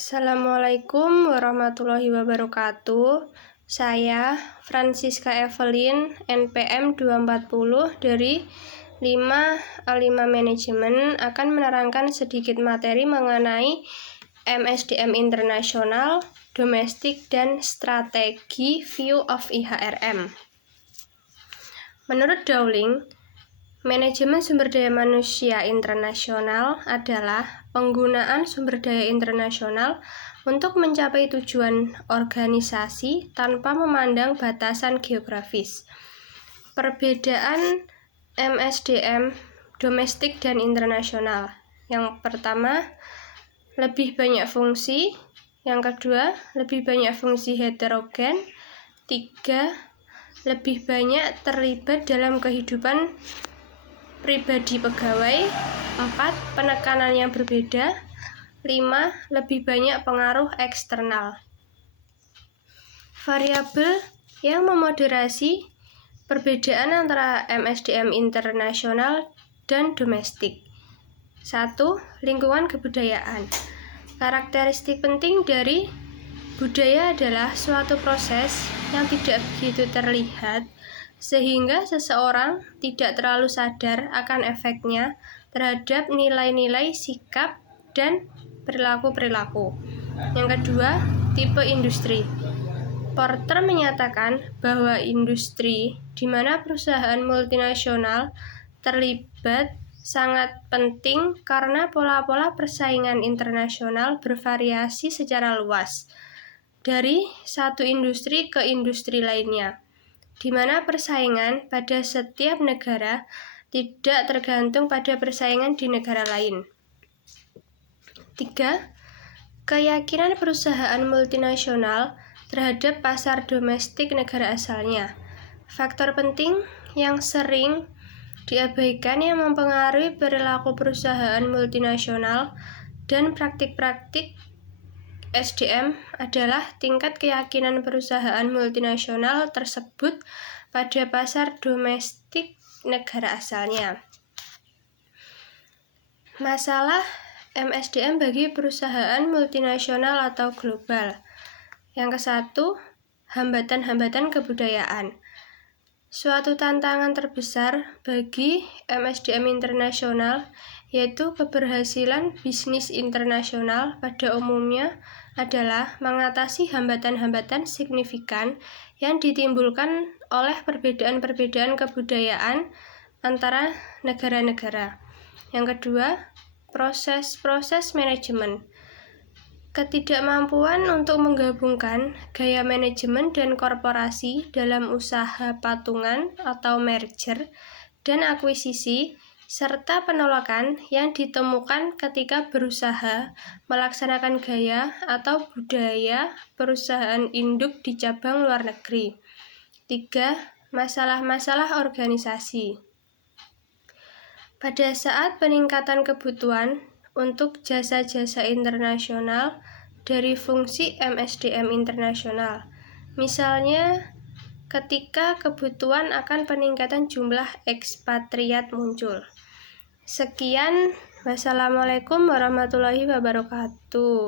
Assalamualaikum warahmatullahi wabarakatuh. Saya Francisca Evelyn, NPM 240 dari 5A5 Manajemen akan menerangkan sedikit materi mengenai MSDM internasional, domestik, dan strategi view of IHRM. Menurut Dowling, manajemen sumber daya manusia internasional adalah penggunaan sumber daya internasional untuk mencapai tujuan organisasi tanpa memandang batasan geografis. Perbedaan MSDM domestik dan internasional. Yang pertama, lebih banyak fungsi. Yang kedua, lebih banyak fungsi heterogen. 3, lebih banyak terlibat dalam kehidupan pribadi pegawai. 4, penekanan yang berbeda. 5, lebih banyak pengaruh eksternal. Variabel yang memoderasi perbedaan antara MSDM internasional dan domestik. 1. Lingkungan kebudayaan. Karakteristik penting dari budaya adalah suatu proses yang tidak begitu terlihat, sehingga seseorang tidak terlalu sadar akan efeknya terhadap nilai-nilai, sikap, dan perilaku-perilaku. Yang kedua, tipe industri. Porter menyatakan bahwa industri di mana perusahaan multinasional terlibat sangat penting karena pola-pola persaingan internasional bervariasi secara luas dari satu industri ke industri lainnya, di mana persaingan pada setiap negara tidak tergantung pada persaingan di negara lain. 3. Keyakinan perusahaan multinasional terhadap pasar domestik negara asalnya. Faktor penting yang sering diabaikan yang mempengaruhi perilaku perusahaan multinasional dan praktik-praktik SDM adalah tingkat keyakinan perusahaan multinasional tersebut pada pasar domestik negara asalnya. Masalah MSDM bagi perusahaan multinasional atau global. Yang ke-1, hambatan-hambatan kebudayaan. Suatu tantangan terbesar bagi MSDM internasional yaitu keberhasilan bisnis internasional pada umumnya adalah mengatasi hambatan-hambatan signifikan yang ditimbulkan oleh perbedaan-perbedaan kebudayaan antara negara-negara. Yang kedua, proses-proses manajemen. Ketidakmampuan untuk menggabungkan gaya manajemen dan korporasi dalam usaha patungan atau merger dan akuisisi, serta penolakan yang ditemukan ketika berusaha melaksanakan gaya atau budaya perusahaan induk di cabang luar negeri. 3. Masalah-masalah organisasi. Pada saat peningkatan kebutuhan untuk jasa-jasa internasional dari fungsi MSDM internasional, misalnya ketika kebutuhan akan peningkatan jumlah ekspatriat muncul. Sekian, wassalamualaikum warahmatullahi wabarakatuh.